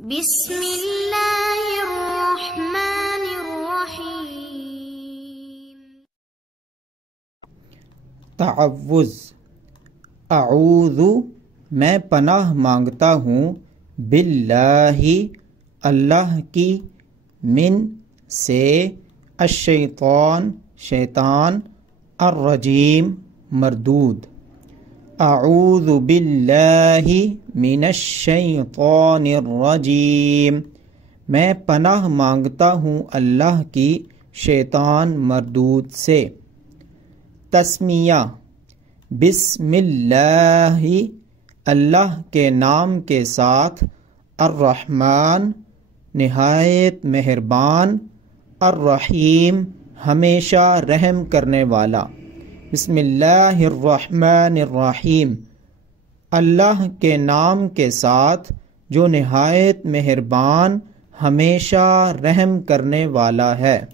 بسم اللہ الرحمن الرحیم۔ تعوذ، اعوذ میں پناہ مانگتا ہوں، باللہ اللہ کی، من سے، الشیطان شیطان، الرجیم مردود۔ اعوذ باللہ من الشیطان الرجیم، میں پناہ مانگتا ہوں اللہ کی شیطان مردود سے۔ تسمیہ، بسم اللہ اللہ کے نام کے ساتھ، الرحمن نہایت مہربان، الرحیم ہمیشہ رحم کرنے والا۔ بسم اللہ الرحمن الرحیم، اللہ کے نام کے ساتھ جو نہایت مہربان ہمیشہ رحم کرنے والا ہے۔